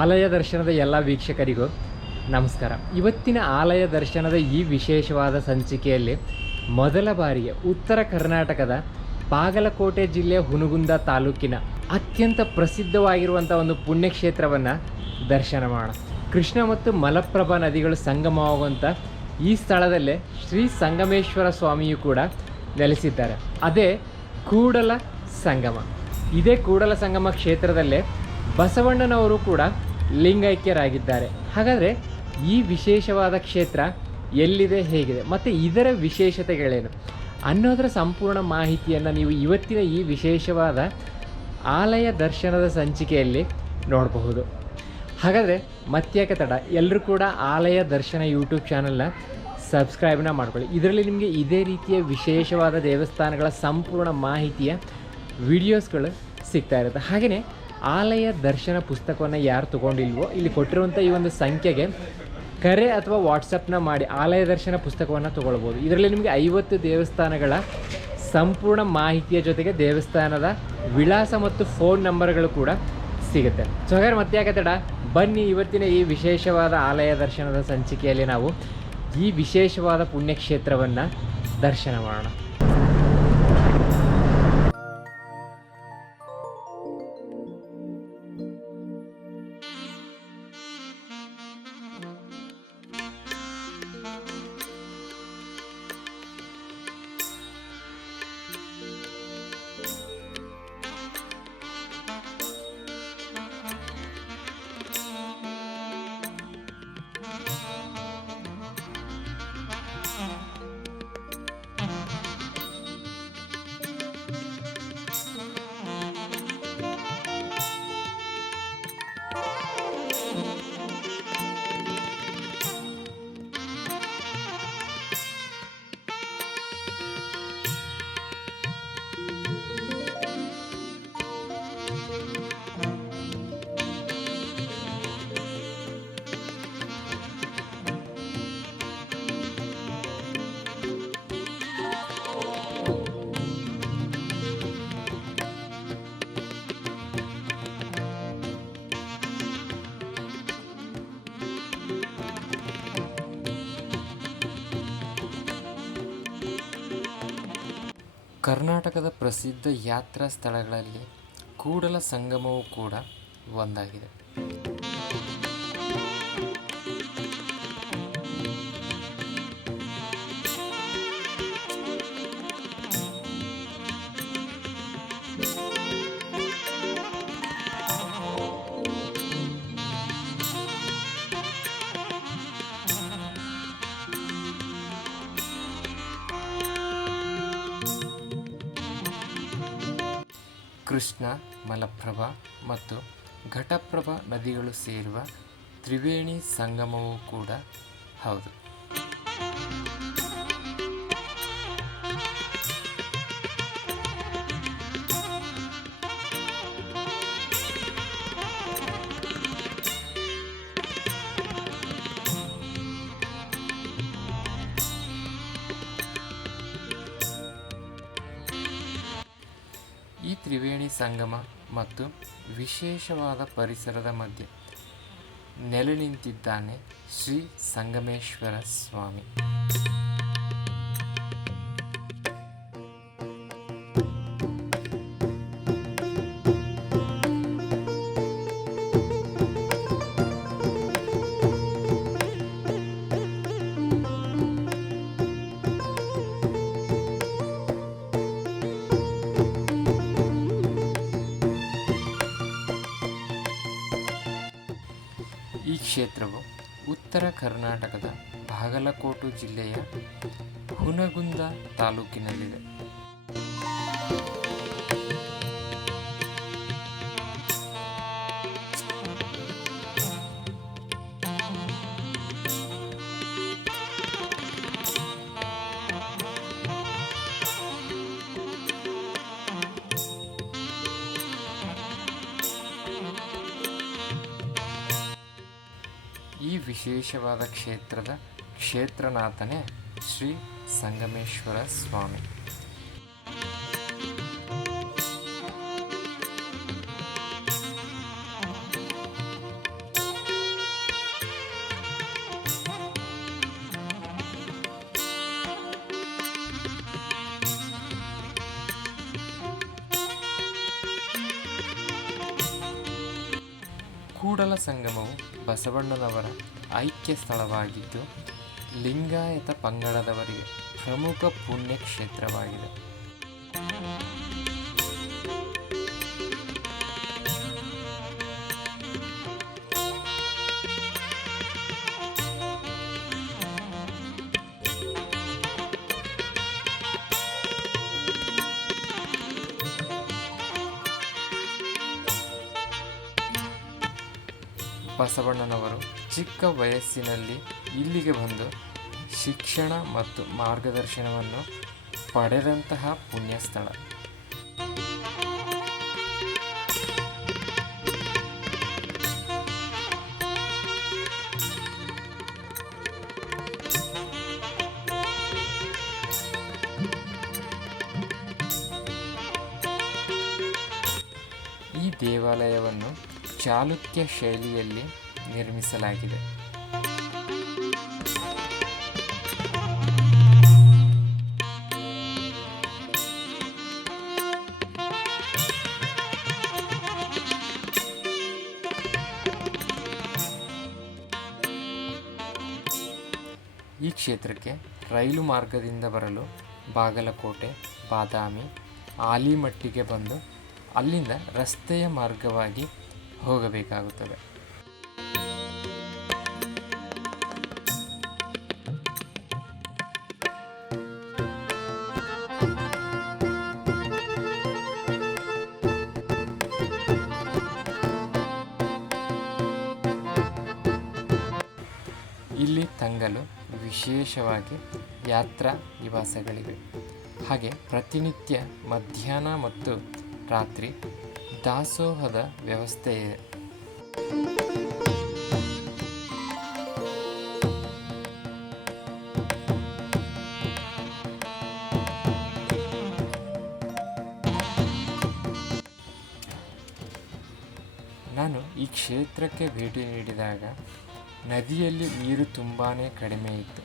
ಆಲಯ ದರ್ಶನದ ಎಲ್ಲ ವೀಕ್ಷಕರಿಗೂ ನಮಸ್ಕಾರ. ಇವತ್ತಿನ ಆಲಯ ದರ್ಶನದ ಈ ವಿಶೇಷವಾದ ಸಂಚಿಕೆಯಲ್ಲಿ ಮೊದಲ ಬಾರಿಗೆ ಉತ್ತರ ಕರ್ನಾಟಕದ ಬಾಗಲಕೋಟೆ ಜಿಲ್ಲೆಯ ಹುನಗುಂದ ತಾಲೂಕಿನ ಅತ್ಯಂತ ಪ್ರಸಿದ್ಧವಾಗಿರುವಂಥ ಒಂದು ಪುಣ್ಯಕ್ಷೇತ್ರವನ್ನು ದರ್ಶನ ಮಾಡೋಣ. ಕೃಷ್ಣ ಮತ್ತು ಮಲಪ್ರಭಾ ನದಿಗಳು ಸಂಗಮವಾಗುವಂಥ ಈ ಸ್ಥಳದಲ್ಲೇ ಶ್ರೀ ಸಂಗಮೇಶ್ವರ ಸ್ವಾಮಿಯು ಕೂಡ ನೆಲೆಸಿದ್ದಾರೆ. ಅದೇ ಕೂಡಲ ಸಂಗಮ. ಇದೇ ಕೂಡಲ ಸಂಗಮ ಕ್ಷೇತ್ರದಲ್ಲೇ ಬಸವಣ್ಣನವರು ಕೂಡ ಲಿಂಗೈಕ್ಯರಾಗಿದ್ದಾರೆ. ಹಾಗಾದರೆ ಈ ವಿಶೇಷವಾದ ಕ್ಷೇತ್ರ ಎಲ್ಲಿದೆ, ಹೇಗಿದೆ ಮತ್ತು ಇದರ ವಿಶೇಷತೆಗಳೇನು ಅನ್ನೋದರ ಸಂಪೂರ್ಣ ಮಾಹಿತಿಯನ್ನು ನೀವು ಇವತ್ತಿನ ಈ ವಿಶೇಷವಾದ ಆಲಯ ದರ್ಶನದ ಸಂಚಿಕೆಯಲ್ಲಿ ನೋಡಬಹುದು. ಹಾಗಾದರೆ ಮತ್ತ್ಯಾಕೆ ತಡ, ಎಲ್ಲರೂ ಕೂಡ ಆಲಯ ದರ್ಶನ ಯೂಟ್ಯೂಬ್ ಚಾನಲ್ನ ಸಬ್ಸ್ಕ್ರೈಬ್ನ ಮಾಡ್ಕೊಳ್ಳಿ. ಇದರಲ್ಲಿ ನಿಮಗೆ ಇದೇ ರೀತಿಯ ವಿಶೇಷವಾದ ದೇವಸ್ಥಾನಗಳ ಸಂಪೂರ್ಣ ಮಾಹಿತಿಯ ವಿಡಿಯೋಸ್ಗಳು ಸಿಗ್ತಾ ಇರುತ್ತೆ. ಹಾಗೆಯೇ ಆಲಯ ದರ್ಶನ ಪುಸ್ತಕವನ್ನು ಯಾರು ತೊಗೊಂಡಿಲ್ವೋ ಇಲ್ಲಿ ಕೊಟ್ಟಿರುವಂಥ ಈ ಒಂದು ಸಂಖ್ಯೆಗೆ ಕರೆ ಅಥವಾ ವಾಟ್ಸಪ್ನ ಮಾಡಿ ಆಲಯ ದರ್ಶನ ಪುಸ್ತಕವನ್ನು ತೊಗೊಳ್ಬೋದು. ಇದರಲ್ಲಿ ನಿಮಗೆ 50 ದೇವಸ್ಥಾನಗಳ ಸಂಪೂರ್ಣ ಮಾಹಿತಿಯ ಜೊತೆಗೆ ದೇವಸ್ಥಾನದ ವಿಳಾಸ ಮತ್ತು ಫೋನ್ ನಂಬರ್ಗಳು ಕೂಡ ಸಿಗುತ್ತೆ. ಸೊ ಹಾಗಾದ್ರೆ ಮತ್ತ್ಯಾಕೆ ತಡ, ಬನ್ನಿ ಇವತ್ತಿನ ಈ ವಿಶೇಷವಾದ ಆಲಯ ದರ್ಶನದ ಸಂಚಿಕೆಯಲ್ಲಿ ನಾವು ಈ ವಿಶೇಷವಾದ ಪುಣ್ಯಕ್ಷೇತ್ರವನ್ನು ದರ್ಶನ ಮಾಡೋಣ. ಕರ್ನಾಟಕದ ಪ್ರಸಿದ್ಧ ಯಾತ್ರಾ ಸ್ಥಳಗಳಲ್ಲಿ ಕೂಡಲ ಸಂಗಮವೂ ಕೂಡ ಒಂದಾಗಿದೆ. ಕೃಷ್ಣ, ಮಲಪ್ರಭಾ ಮತ್ತು ಘಟಪ್ರಭಾ ನದಿಗಳು ಸೇರುವ ತ್ರಿವೇಣಿ ಸಂಗಮವೂ ಕೂಡ ಹೌದು. ಈ ತ್ರಿವೇಣಿ ಸಂಗಮ ಮತ್ತು ವಿಶೇಷವಾದ ಪರಿಸರದ ಮಧ್ಯೆ ನೆಲೆ ನಿಂತಿದ್ದಾನೆ ಶ್ರೀ ಸಂಗಮೇಶ್ವರ ಸ್ವಾಮಿ. ಈ ಕ್ಷೇತ್ರವು ಉತ್ತರ ಕರ್ನಾಟಕದ ಬಾಗಲಕೋಟೆ ಜಿಲ್ಲೆಯ ಹುನಗುಂದ ತಾಲೂಕಿನಲ್ಲಿದೆ. ಈ ವಿಶೇಷವಾದ ಕ್ಷೇತ್ರದ ಕ್ಷೇತ್ರನಾಥನೇ ಶ್ರೀ ಸಂಗಮೇಶ್ವರ ಸ್ವಾಮಿ. ಕೂಡಲಸಂಗಮವು ಬಸವಣ್ಣನವರ ಐಕ್ಯ ಸ್ಥಳವಾಗಿದ್ದು ಲಿಂಗಾಯತ ಪಂಗಡದವರಿಗೆ ಪ್ರಮುಖ ಪುಣ್ಯಕ್ಷೇತ್ರವಾಗಿದೆ. ಬಸವಣ್ಣನವರು ಚಿಕ್ಕ ವಯಸ್ಸಿನಲ್ಲಿ ಇಲ್ಲಿಗೆ ಬಂದು ಶಿಕ್ಷಣ ಮತ್ತು ಮಾರ್ಗದರ್ಶನವನ್ನು ಪಡೆದಂತಹ ಪುಣ್ಯಸ್ಥಳ. ಈ ದೇವಾಲಯವನ್ನು ಚಾಲುಕ್ಯ ಶೈಲಿಯಲ್ಲಿ ನಿರ್ಮಿಸಲಾಗಿದೆ. ಈ ಕ್ಷೇತ್ರಕ್ಕೆ ರೈಲು ಮಾರ್ಗದಿಂದ ಬರಲು ಬಾಗಲಕೋಟೆ, ಬಾದಾಮಿ, ಆಲಿಮಟ್ಟಿಗೆ ಬಂದು ಅಲ್ಲಿಂದ ರಸ್ತೆಯ ಮಾರ್ಗವಾಗಿ ಹೋಗಬೇಕಾಗುತ್ತದೆ. ಇಲ್ಲಿ ತಂಗಲು ವಿಶೇಷವಾಗಿ ಯಾತ್ರಾ ನಿವಾಸಗಳಿವೆ. ಹಾಗೆ ಪ್ರತಿನಿತ್ಯ ಮಧ್ಯಾಹ್ನ ಮತ್ತು ರಾತ್ರಿ ದಾಸೋಹದ ವ್ಯವಸ್ಥೆ ಇದೆ. ನಾನು ಈ ಕ್ಷೇತ್ರಕ್ಕೆ ಭೇಟಿ ನೀಡಿದಾಗ ನದಿಯಲ್ಲಿ ನೀರು ತುಂಬಾ ಕಡಿಮೆ ಇತ್ತು.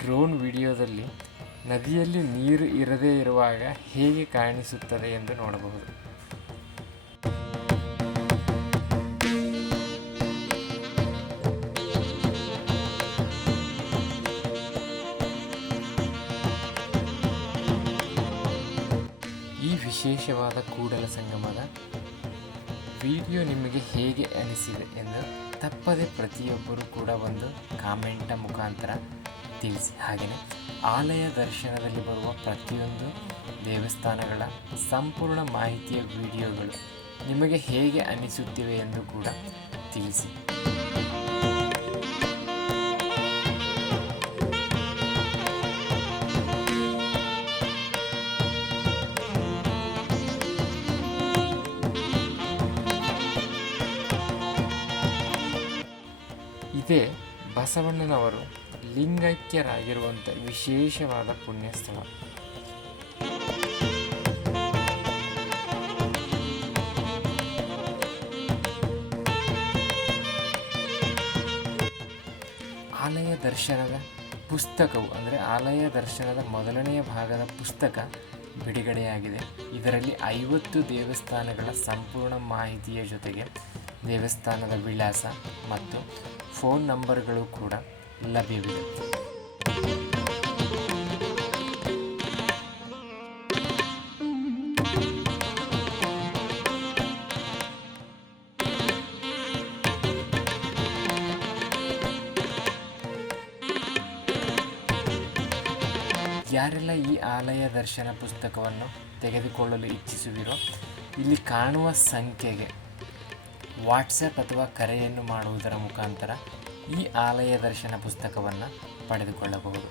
ಡ್ರೋನ್ ವಿಡಿಯೋದಲ್ಲಿ ನದಿಯಲ್ಲಿ ನೀರು ಇರದೇ ಇರುವಾಗ ಹೇಗೆ ಕಾಣಿಸುತ್ತದೆ ಎಂದು ನೋಡಬಹುದು. ಈ ವಿಶೇಷವಾದ ಕೂಡಲ ಸಂಗಮದ ವಿಡಿಯೋ ನಿಮಗೆ ಹೇಗೆ ಅನಿಸಿದೆ ಎಂದು ತಪ್ಪದೆ ಪ್ರತಿಯೊಬ್ಬರೂ ಕೂಡ ಒಂದು ಕಾಮೆಂಟ ಮುಖಾಂತರ ತಿಳಿಸಿ. ಹಾಗೆಯೇ ಆಲಯ ದರ್ಶನದಲ್ಲಿ ಬರುವ ಪ್ರತಿಯೊಂದು ದೇವಸ್ಥಾನಗಳ ಸಂಪೂರ್ಣ ಮಾಹಿತಿಯ ವಿಡಿಯೋಗಳು ನಿಮಗೆ ಹೇಗೆ ಅನಿಸುತ್ತಿವೆ ಎಂದು ಕೂಡ ತಿಳಿಸಿ. ಇದೇ ಬಸವಣ್ಣನವರು ಲಿಂಗೈಕ್ಯರಾಗಿರುವಂಥ ವಿಶೇಷವಾದ ಪುಣ್ಯಸ್ಥಳ. ಆಲಯ ದರ್ಶನದ ಪುಸ್ತಕವು ಅಂದರೆ ಆಲಯ ದರ್ಶನದ ಮೊದಲನೆಯ ಭಾಗದ ಪುಸ್ತಕ ಬಿಡುಗಡೆಯಾಗಿದೆ. ಇದರಲ್ಲಿ 50 ದೇವಸ್ಥಾನಗಳ ಸಂಪೂರ್ಣ ಮಾಹಿತಿಯ ಜೊತೆಗೆ ದೇವಸ್ಥಾನದ ವಿಳಾಸ ಮತ್ತು ಫೋನ್ ನಂಬರ್ಗಳು ಕೂಡ ಲಭ್ಯವಿದೆ. ಯಾರೆಲ್ಲ ಈ ಆಲಯ ದರ್ಶನ ಪುಸ್ತಕವನ್ನು ತೆಗೆದುಕೊಳ್ಳಲು ಇಚ್ಛಿಸುವಿರೋ ಇಲ್ಲಿ ಕಾಣುವ ಸಂಖ್ಯೆಗೆ ವಾಟ್ಸಪ್ ಅಥವಾ ಕರೆಯನ್ನು ಮಾಡುವುದರ ಮುಖಾಂತರ ಈ ಆಲಯ ದರ್ಶನ ಪುಸ್ತಕವನ್ನು ಪಡೆದುಕೊಳ್ಳಬಹುದು.